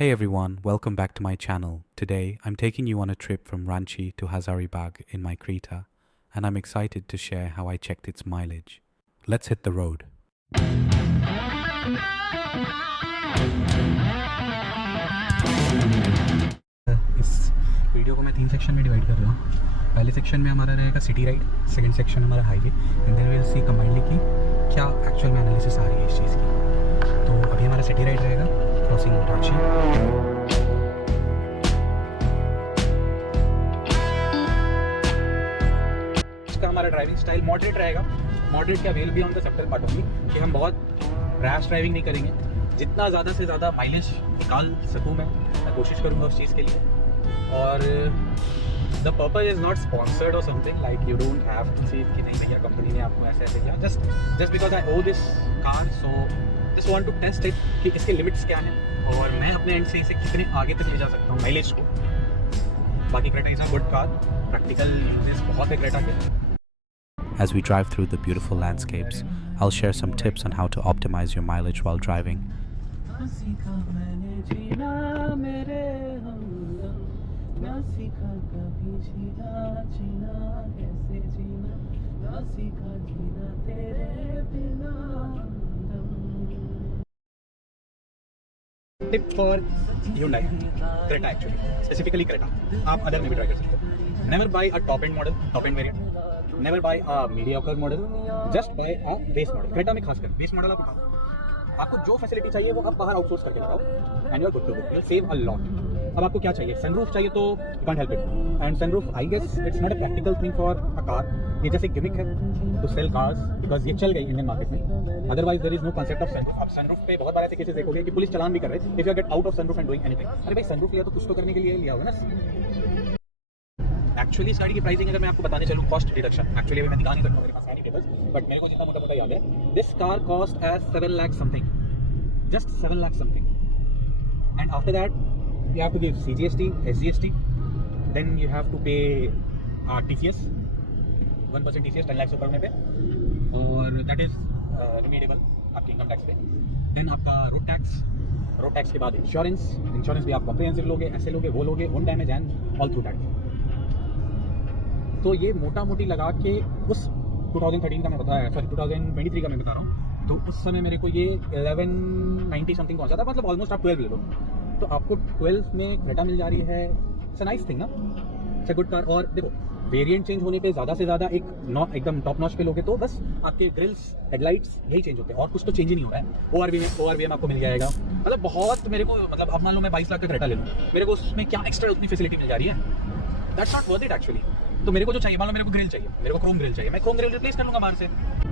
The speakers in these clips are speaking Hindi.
Hey everyone, welcome back to my channel. Today, I'm taking you on a trip from Ranchi to Hazaribagh in my Creta, and I'm excited to share how I checked its mileage. Let's hit the road. इस वीडियो को मैं 3 सेक्शन में डिवाइड कर रहा हूँ। पहले सेक्शन में हमारा रहेगा सिटी राइड, सेकंड सेक्शन हमारा highway, and then we will see combinedly कि क्या एक्चुअल में एनालिसिस आ रही है इस चीज़ की। तो अभी हमारा सिटी राइड रहेगा क्रॉसिंग रांची। इसका हमारा ड्राइविंग स्टाइल मॉडरेट रहेगा। मॉडरेट क्या well be on the subtle part होगी कि हम बहुत रैश ड्राइविंग नहीं करेंगे। जितना ज़्यादा से ज़्यादा माइलेज निकाल सकूँ मैं कोशिश करूँगा उस चीज़ के लिए। और the purpose is not sponsored or something like you don't have to see कि नहीं भैया कंपनी ने आपको ऐसे ऐसे किया, just because I owe this car, so just want to test it कि इसके लिमिट्स क्या हैं और मैं अपने एंड से इसे कितने आगे तक ले जा सकता हूँ माइलेज को। बाकी Creta is a good car, practical uses बहुत है क्रेटा के। As we drive through the beautiful landscapes, I'll share some tips on how to optimize your mileage while driving. Tip for Hyundai Creta, actually specifically Creta, आप अदर में भी ट्राई कर सकते हो। Never buy a top end model, top end variant, never buy a mediocre model, just buy a base model. Creta में खासकर बेस मॉडल आप उठाओ, आपको जो फैसिलिटी चाहिए वो आप बाहर आउटसोर्स करके लगाओ and you are good to go, you will save a lot. अब आपको क्या चाहिए? सनरूफ चाहिए तो you can't help it, and sunroof I guess it's not a practical thing for a car. ये जैसे गिमिक है टू सेल कार्स बिकॉज ये चल गई इंडियन मार्केट में, otherwise there is no concept of sunroof. आप सनरूफ पे बहुत बार ऐसे केसेस देखोगे कि पुलिस चालान भी कर रहे हैं if you get out of sunroof and doing anything. अरे भाई सनरूफ लिया तो कुछ तो करने के लिए लिया होगा ना। एक्चुअली इस गाड़ी की प्राइसिंग अगर मैं आपको बताने चलूँ, कॉस्ट डिडक्शन एक्चुअली मैं दिखा नहीं सकता मेरे पास गाड़ी पेपर्स, बट मेरे को जितना मोटा मोटा याद है, this car cost as 7 lakh something, just 7 lakh something, and after that you have to give CGST, SGST, then you have to pay TCS, 1% TCS 10 lakh से ऊपर होने पे, और that is remediable आपके इनकम टैक्स पे। देन आपका रोड टैक्स के बाद इंश्योरेंस भी आप कॉम्प्रिहेंसिव लोगे, ऐसे लोगे, वो लोगे, own damage and all through that. तो ये मोटा मोटी लगा के उस 2013 का मैं बता, सॉरी 2023 का मैं बता रहा हूँ, तो उस समय मेरे को ये 1190 समथिंग पहुंचा था, मतलब ऑलमोस्ट आप 12 ले लो, तो आपको 12 में क्रेटा मिल जा रही है। इट्स अ नाइस थिंग ना, इट्स अ गुड कार। और देखो वेरिएंट चेंज होने पे ज़्यादा से ज़्यादा एकदम टॉप नॉच पे लोगे तो बस आपके ग्रिल्स, हेडलाइट्स यही चेंज होते हैं और कुछ तो चेंज ही नहीं हो रहा है। ORVM आपको मिल जाएगा, मतलब बहुत मेरे को, मतलब अब मान लो मैं 22 लाख का क्रेटा ले लूँ, मेरे को उसमें क्या एक्स्ट्रा उतनी फैसिलिटी मिल जा रही है, that's not worth it actually. तो मेरे को जो चाहिए, मान लो मेरे को ग्रिल चाहिए, मेरे को क्रोम ग्रिल चाहिए, मैं क्रोम ग्रिल रिप्लेस कर लूँगा बाहर से।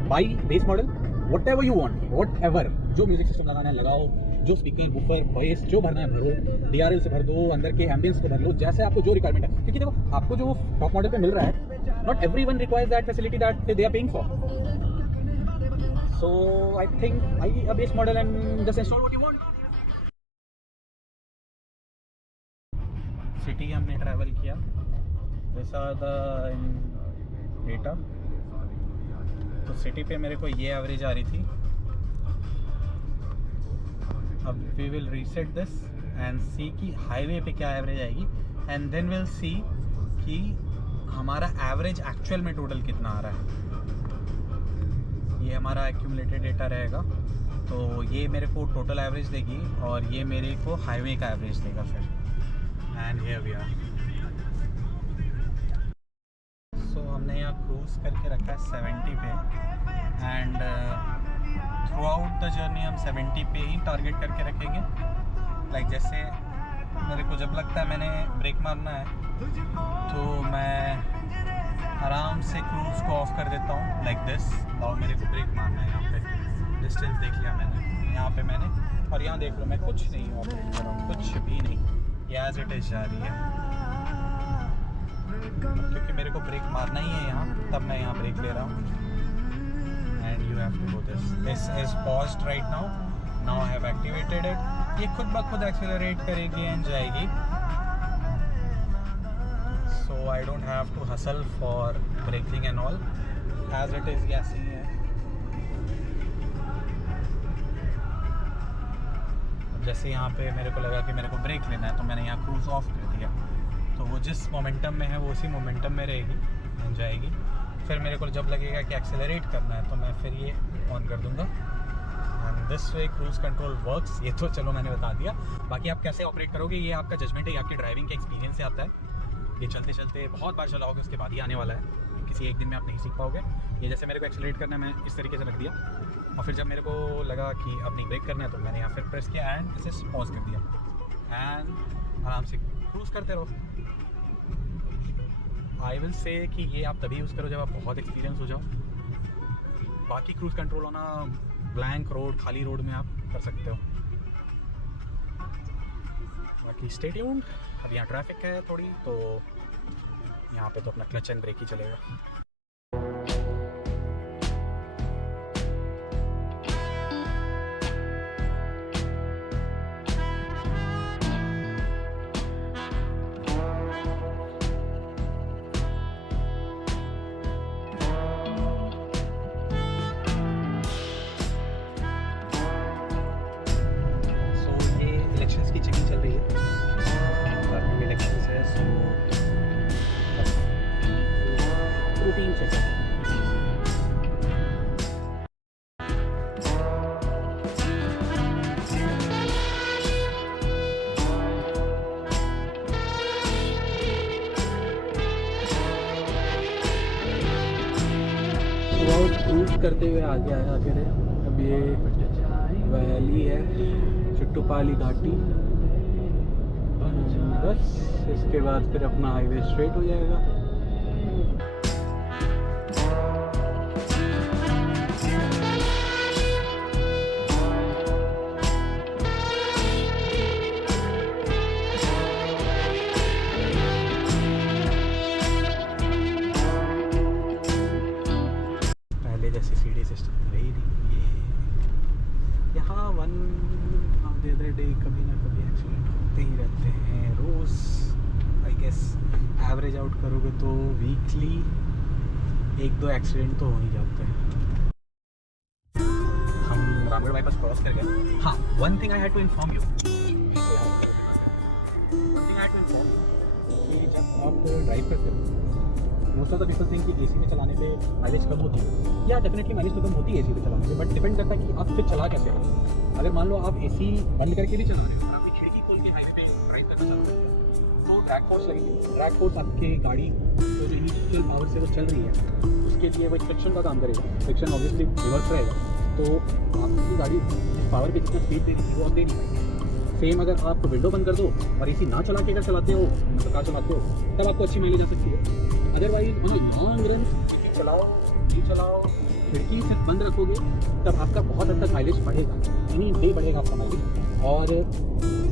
By base model, whatever you want, whatever, जो म्यूजिक सिस्टम लगाना है लगाओ, जो स्पीकर, बूफर, बेस जो भरना है भरो, DRL से भर दो, अंदर के एम्बियंस को भर लो, जैसे आपको जो रिक्वायरमेंट है। क्योंकि देखो आपको जो टॉप मॉडल पे मिल रहा है, not everyone requires that facility that they are paying for. So I think buy a base model and just install what you want. City हमने ट्रैवल किया, दिस आर द डेटा। तो सिटी पे मेरे को ये एवरेज आ रही थी। अब we will reset this and see कि हाईवे पे क्या एवरेज आएगी, एंड देन विल सी कि हमारा एवरेज एक्चुअल में टोटल कितना आ रहा है। ये हमारा एक्यूमुलेटेड डेटा रहेगा, तो ये मेरे को टोटल एवरेज देगी और ये मेरे को हाईवे का एवरेज देगा फिर। And here we are. So हमने यहाँ क्रूज़ करके रखा है 70 पे, and throughout the journey हम 70 पे ही टारगेट करके रखेंगे। लाइक जैसे मेरे को जब लगता है मैंने ब्रेक मारना है, तो मैं आराम से क्रूज़ को ऑफ कर देता हूँ लाइक दिस, और मेरे को ब्रेक मारना है। यहाँ पे डिस्टेंस देख लिया मैंने, यहाँ पे मैंने, और यहाँ देख लो मैं कुछ नहीं ऑफ कर रहा हूँ, कुछ भी नहीं, ये एज इट इज़ जा रही है। क्योंकि मेरे को ब्रेक मारना ही है यहाँ, तब मैं यहाँ ब्रेक ले रहा हूँ। And you have to go this is paused right now I have activated it. ये खुद ब खुद एक्सेलरेट करेगी एंड जाएगी, so I don't have to hassle for braking and all, as it is ऐसे ही है। जैसे यहाँ पे मेरे को लगा कि मेरे को ब्रेक लेना है तो मैंने यहाँ क्रूज़ ऑफ कर दिया, तो वो जिस मोमेंटम में है वो उसी मोमेंटम में रहेगी, बन जाएगी। फिर मेरे को जब लगेगा कि एक्सेलरेट करना है तो मैं फिर ये ऑन कर दूँगा। And this way cruise control works. ये तो चलो मैंने बता दिया, बाकी आप कैसे ऑपरेट करोगे ये आपका जजमेंट है, ये आपकी ड्राइविंग के एक्सपीरियंस से आता है। ये चलते चलते बहुत बार चलाओगे उसके बाद ही आने वाला है, किसी एक दिन में आप नहीं सीख पाओगे। ये जैसे मेरे को एक्सेलरेट करना है, मैं इस तरीके से रख दिया, और फिर जब मेरे को लगा कि अब नहीं ब्रेक करना है तो मैंने यहाँ फिर प्रेस किया एंड इसे पॉज कर दिया एंड आराम से क्रूज़ करते रहो। आई विल से कि ये आप तभी यूज़ करो जब आप बहुत एक्सपीरियंस हो जाओ। बाकी क्रूज़ कंट्रोल होना ब्लैंक रोड, खाली रोड में आप कर सकते हो। बाकी स्टे ट्यून्ड। अब यहाँ ट्रैफिक है थोड़ी, तो यहाँ पे तो अपना क्लच एंड ब्रेक ही चलेगा। इलेक्शंस की चेकिंग चल रही है, डिपार्टमेंट में इलेक्शंस है, सो रूटीन से क्रूज करते हुए आगे आया फिर। अब ये वैली है, चुट्टूपाली घाटी, बस इसके बाद फिर अपना हाईवे स्ट्रेट हो जाएगा। पहले जैसे सीढ़ी सिस्टम रही नहीं, ये यहाँ वन द अदर डे कभी ना कभी एक्सीडेंट होते ही रहते हैं रोज़। आई गेस एवरेज आउट करोगे तो वीकली 1-2 एक्सीडेंट तो हो ही जाते हैं। हम रामगढ़ बाईपास क्रॉस कर गए। हाँ, one thing I had to inform you, जब आप ड्राइव करते हो most of the people think कि एसी में चलाने पे माइलेज कम होती है। या डेफिनेटली माइलेज तो कम होती है एसी पे चलाने पे, बट डिपेंड करता है कि आप फिर चला कैसे रहे हो। अगर मान लो आप एसी बंद करके भी चला रहे हो और आपकी खिड़की खोल के हाईवे पे ड्राइव करना चाहते हो तो ड्रैग फोर्स लगेगी। ड्रैग फोर्स आपके गाड़ी जो इनिशियल पावर से वो चल रही है उसके लिए वो फ्रिक्शन का काम करेगा। फ्रिक्शन ऑब्वियसली रिवर्स रहेगा, तो आपकी गाड़ी पावर की जितना स्पीड दे रही थी वो आप दे नहीं पाएगी। सेम अगर आप विंडो बंद कर दो और एसी ना चला के अगर चलाते हो, मतलब कार चलाते हो, तब आपको अच्छी माइलेज आ सकती है। अदरवाइज लॉन्ग रन चलाओ, नहीं चलाओ, खिड़की सिर्फ बंद रखोगे तब आपका बहुत हद तक माइलेज बढ़ेगा, इन्हीं डे बढ़ेगा आपका माइलेज। और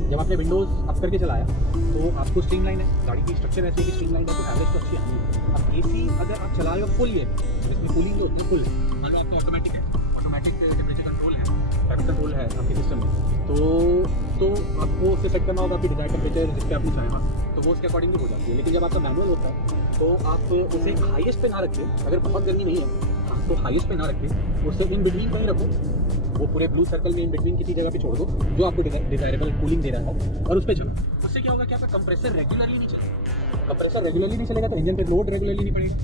जब आपने विंडोज़ अप करके चलाया तो आपको स्ट्रीमलाइन है, गाड़ी की स्ट्रक्चर ऐसी है कि स्ट्रीमलाइन है, तो एवरेज तो अच्छी आनी है। अब एसी अगर आप चला रहे हो फुल, ये जिसमें कूलिंग होती है फुल, अगर आपका ऑटोमेटिक है, ऑटोमेटिक टेम्परेचर कंट्रोल है, टेम्परेचर कंट्रोल है आपके सिस्टम में, तो आपको उसे सेट करना होगा आपकी डिज़ायर टेम्परेचर जिस पे आपने चाहा, तो वो उसके अकॉर्डिंग हो जाती है। लेकिन जब आपका मैनुअल होता है तो आप उसे हाईएस्ट पे ना रखें, अगर बहुत गर्मी नहीं है तो हाईएस्ट पे ना रखें, उसे इन बिटवीन कहीं रखो, वो पूरे ब्लू सर्कल में इन बिटवीन किसी जगह पे छोड़ दो जो आपको डिजायरेबल कूलिंग दे रहा है, और उस पर चलो। उससे क्या होगा कि आपका कंप्रेसर रेगुलरली नहीं चलेगा। कंप्रेसर रेगुलरली नहीं चलेगा तो इंजन पे लोड रेगुलरली नहीं पड़ेगा,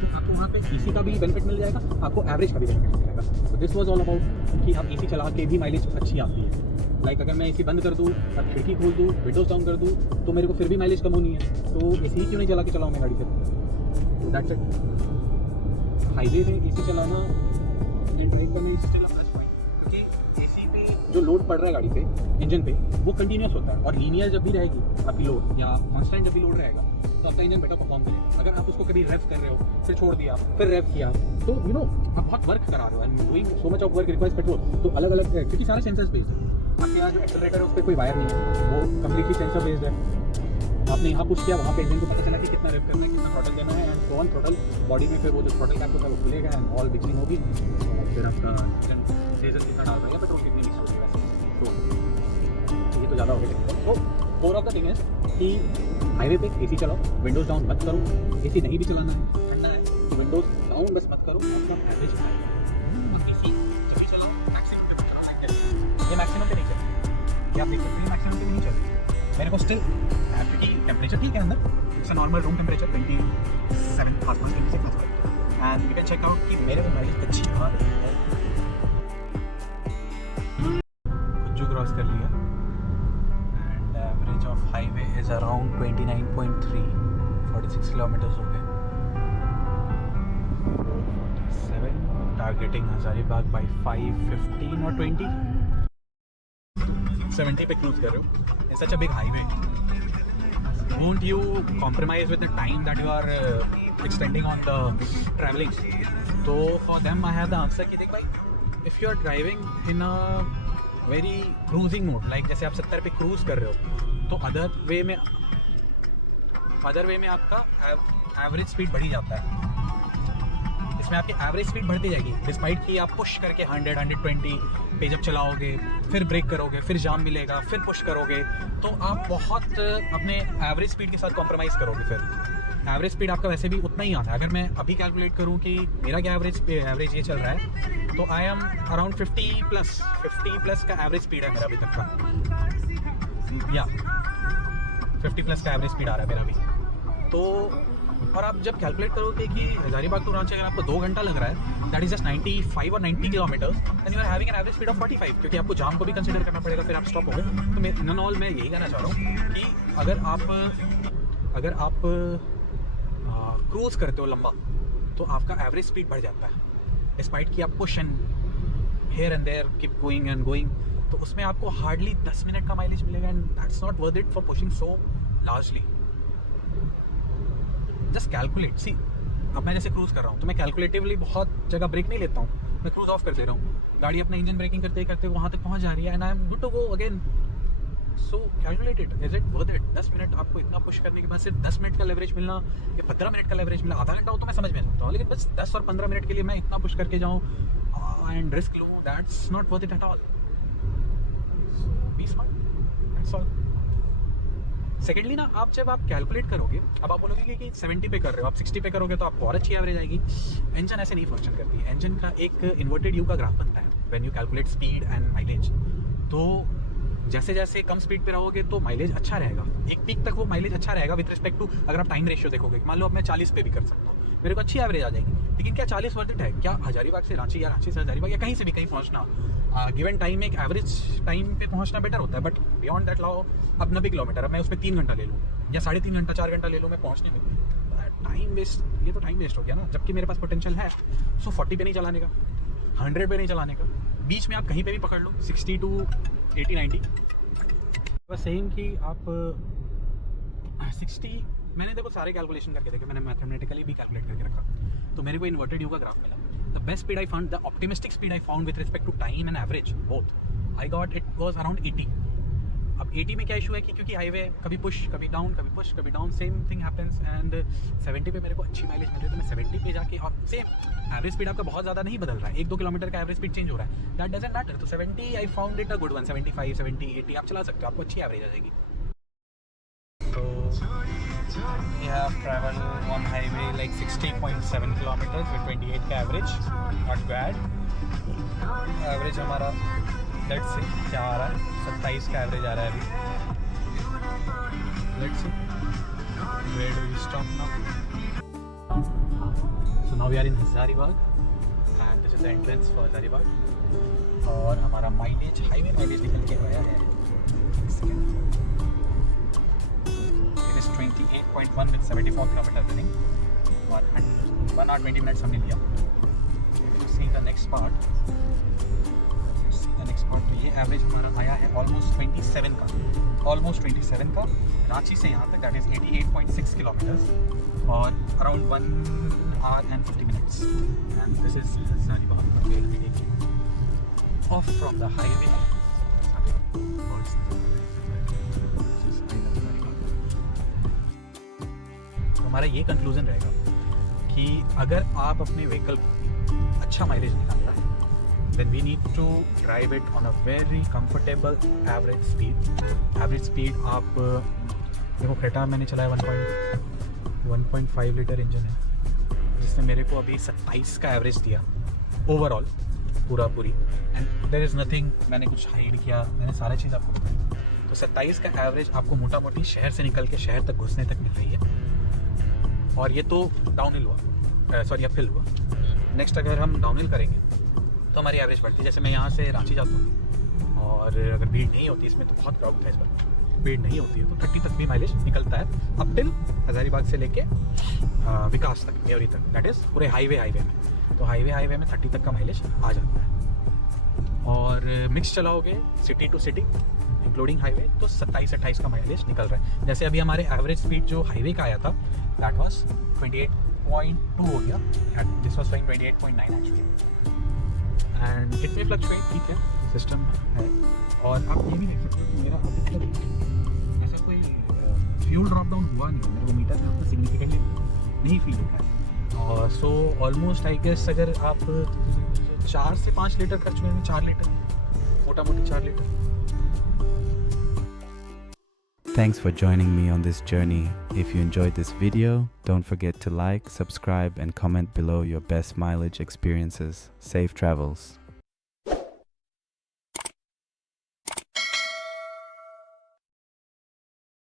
तो आपको वहाँ पे एसी का भी बेनिफिट मिल जाएगा, आपको एवरेज का भी बेनिफिट मिल जाएगा। तो दिस वाज ऑल अबाउट कि आप एसी चला के भी माइलेज अच्छी आती है। लाइक अगर मैं एसी बंद कर दूँ और खिड़की खोल दूँ, विंडोज डाउन कर दूँ, तो मेरे को फिर भी माइलेज कम होनी है, तो एसी क्यों नहीं चला के चलाऊँ मैं गाड़ी फिर। That's it. हाईवे में एसी चलाना, ड्राइव करना एसी चलाना बेस्ट पॉइंट, क्योंकि एसी पे जो लोड पड़ रहा है गाड़ी पे, इंजन पे, वो कंटिन्यूस होता है, और लीनियर जब भी रहेगी आपकी लोड या कॉन्स्टेंट जब भी लोड रहेगा तो आपका इंजन बेटर परफॉर्म करेगा। अगर आप उसको कभी रेव कर रहे हो, फिर छोड़ दिया, फिर रेव किया, तो यू नो आप बहुत वर्क करा रहे हो, and doing so much of work requires petrol. तो अलग अलग, क्योंकि सारे सेंसर्स बेस्ड है, आपके यहाँ जो एक्सेलरेटर है उस पर कोई वायर नहीं है, वो कम्प्लीटली सेंसर बेस्ड है। आपने यहाँ पुश किया, वहाँ पे इंजन को पता चला कि कितना रेव करना है, कितना थ्रॉटल देना है, and so on. Throttle body में फिर वो जो थ्रॉटल कैप होता है वो खुलेगा एंड ऑल बिजली होगी, और फिर आपका इंजन डीजल कितना डाल रहा है, पेट्रोल कितनी मिक्स होगी वैसे। तो ये तो ज़्यादा हो गया। तो फोर ऑफ द थिंग है कि हाईवे पे एसी चलाओ, विंडोज डाउन मत करो। एसी नहीं भी चलाना है, ठंडा है तो विंडोज डाउन बस मत करो, आपका एवरेज आएगा। तो एसी जब भी चलाओ मैक्सिमम पे चलाओ, ये मैक्सिमम पे नहीं चलाओ। ये आप देख सकते हैं मैक्सिमम पे नहीं चल रही है। मेरे को स्टिल क्योंकि टेम्परेचर ठीक है अंदर, it's a normal room temperature 27 आसपास 26 आसपास, and you can check out कि मेरे को माइलेज अच्छी आ रही है। कुज्जू क्रॉस कर लिया and average of highway is around 29.3, 46 kilometres हो गए। 47 टारगेटिंग हजारीबाग बाई 5:15 और 20, 70 पे क्रूज कर रहे हो। It's such a big highway, won't you compromise with the time that you are extending on the traveling? So for them I have the answer कि देख भाई, if you are driving in a very cruising mode, like जैसे आप 70 पे क्रूज कर रहे हो, तो अदर वे में आपका एवरेज स्पीड बढ़ ही जाता है। इसमें आपकी एवरेज स्पीड बढ़ती जाएगी डिस्पाइट कि आप पुश करके 100, 120 पे जब चलाओगे, फिर ब्रेक करोगे, फिर जाम मिलेगा, फिर पुश करोगे, तो आप बहुत अपने एवरेज स्पीड के साथ कॉम्प्रोमाइज़ करोगे। फिर एवरेज स्पीड आपका वैसे भी उतना ही आता है। अगर मैं अभी कैलकुलेट करूँ कि मेरा क्या एवरेज ये चल रहा है, तो आई एम अराउंड 50 प्लस का एवरेज स्पीड है मेरा अभी तक का, या 50 प्लस का एवरेज स्पीड आ रहा है मेरा अभी। तो और आप जब कैलकुलेट करोगे कि हजारीबाग टू रांची अगर आपको 2 घंटा लग रहा है, दैट इज जस्ट 95 और 90 kilometre, and you are having an average speed of 45, क्योंकि आपको जाम को भी कंसीडर करना पड़ेगा, फिर आप स्टॉप हो गए। तो मैं इन ऑल मैं यही कहना चाह रहा हूँ कि अगर आप क्रूज करते हो लंबा, तो आपका एवरेज स्पीड बढ़ जाता है डिस्पाइट कि आप push and here and there keep going and going, तो उसमें आपको हार्डली 10 मिनट का माइलेज मिलेगा, and that's not worth it for pushing so largely. Just calculate, see अब मैं जैसे क्रूज कर रहा हूँ तो मैं कैलकुलेटिवली बहुत जगह ब्रेक नहीं लेता हूँ, मैं क्रूज ऑफ कर दे रहा हूँ, गाड़ी अपना इंजन ब्रेकिंग करते करते वहाँ तक पहुँच जा रही है, and I am good to go again. So calculated, is it worth it? 10 minute आपको इतना पुश करने के बाद सिर्फ 10 मिनट का लेवरेज मिलना या 15 मिनट का लेवरेज मिलना, आधा घंटा हो तो मैं समझ में सकता हूँ, लेकिन बस 10 और 15 मिनट के लिए मैं इतना पुश करके जाऊँ एंड रिस्क लूँ, that's not worth it at all. So be smart, that's all. Secondly ना, आप जब आप कैलकुलेट करोगे, अब आप बोलोगे कि 70 पे कर रहे हो, आप 60 पे करोगे तो आपको और अच्छी एवरेज आएगी। इंजन ऐसे नहीं फंक्शन करती है। इंजन का एक इन्वर्टेड यू का ग्राफ बनता है when you calculate speed and mileage. तो जैसे जैसे कम स्पीड पे रहोगे तो माइलेज अच्छा रहेगा, एक पीक तक वो माइलेज अच्छा रहेगा विद रिस्पेक्ट टू, अगर आप टाइम रेशियो देखोगे, मान लो अब मैं 40 पे भी कर सकता हूँ, मेरे को अच्छी एवरेज आ जाएगी। लेकिन क्या 40 वर्थ इट है? क्या हजारीबाग से रांची या रांची से हजारीबाग या कहीं से भी कहीं पहुँचना गिवन टाइम, एक एवरेज टाइम पे पहुँचना बेटर होता है, बट बियॉन्ड दैट लाओ अब 90 किलोमीटर, अब मैं उस पर 3 घंटा ले लूँ या 3.5 घंटा 4 घंटा ले लूँ मैं पहुँचने में, टाइम वेस्ट, ये तो टाइम वेस्ट हो गया ना। जबकि मेरे पास पोटेंशियल है 40 पे नहीं चलाने का, 100 पे नहीं चलाने का, बीच में आप कहीं पे भी पकड़ लो 60 to 80, 90। बस सेम कि आप 60, मैंने देखो सारे कैलकुलेशन करके देखे, मैंने मैथमेटिकली भी कैलकुलेट करके रखा, तो मेरे को इन्वर्टेड यू का ग्राफ मिला। The best speed I found, the optimistic speed I found with respect to time and average both, I got it was around 80। अब 80 में क्या इशू है कि क्योंकि हाईवे कभी पुश कभी डाउन, कभी पुश कभी down, same thing happens, and 70 पे मेरे को अच्छी माइलेज मिल रही है, तो मैं 70 पे जाके, और सेम एवरेज स्पीड आपका बहुत ज़्यादा नहीं बदल रहा है, 1-2 किलोमीटर का एवरेज स्पीड चेंज हो रहा है, दैट डजंट मैटर। तो 70 I found it a good one, 75, 70, 80 आप चला सकते हो, आपको अच्छी एवरेज आ जाएगी। तो we have traveled on highway like 60.7 kilometers with 28 का एवरेज, नॉट बैड। एवरेज हमारा लेट्स से क्या आ रहा है, 27 का एवरेज आ रहा है अभी। Let's see where do we stop now. So now we are in Hazaribagh and this is the entrance for Hazaribagh, और हमारा माइलेज, हाईवे माइलेज निकल के आया है 28.1 with 74 किलोमीटर रनिंग, और 1 hour 20 मिनट्स हमने लिया। सी द नेक्स्ट पार्ट, तो ये एवरेज हमारा आया है ऑलमोस्ट 27 का, रांची से यहाँ तक, दैट इज 88.6 किलोमीटर्स और around 1 hour and 50 minutes, and this is Hazaribagh. We will be taking off from the highway. हमारा ये कंक्लूजन रहेगा कि अगर आप अपने व्हीकल को अच्छा माइलेज निकालना है, then we need to drive it on a very comfortable average speed। आप देखो क्रेटा मैंने चलाया 1.5 लीटर इंजन है, जिसने मेरे को अभी 27 का एवरेज दिया ओवरऑल, पूरी एंड देयर इज़ नथिंग मैंने कुछ हाइड किया, मैंने सारी चीज़ आपको बताई। तो 27 का एवरेज आपको मोटा मोटी शहर से निकल के शहर तक घुसने तक मिल रही है। और ये तो डाउनहिल हुआ, सॉरी अपहिल हुआ। नेक्स्ट अगर हम डाउनहिल करेंगे तो हमारी एवरेज बढ़ती है। जैसे मैं यहाँ से रांची जाता हूँ और अगर भीड़ नहीं होती, इसमें तो बहुत क्राउड था इस बार, भीड़ नहीं होती है तो 30 तक भी माइलेज निकलता है अप टिल हज़ारीबाग से लेके विकास तक, न्योरी तक, दैट इज़ पूरे हाईवे में। तो हाईवे में 30 तक का माइलेज आ जाता है। और मिक्स चलाओगे city to city including highway तो 27-28 का माइलेज निकल रहा है। जैसे अभी हमारे एवरेज स्पीड जो हाईवे का आया था दैट वाज 28.2 हो गया, this was 28.9 actually, and it may fluctuate, ठीक है, सिस्टम है। और आप ये भी देख सकते हो मेरा अभी तक ऐसा कोई फ्यूल ड्रॉप डाउन हुआ नहीं है, मेरे को मीटर में आपको सिग्निफिकेंटली नहीं फील होता है। और सो ऑलमोस्ट आई गेस अगर आप 4 से 5 लीटर खर्च करेंगे, 4 लीटर, मोटा मोटी 4 litre. Thanks for joining me on this journey. If you enjoyed this video, don't forget to like, subscribe, and comment below your best mileage experiences. Safe travels.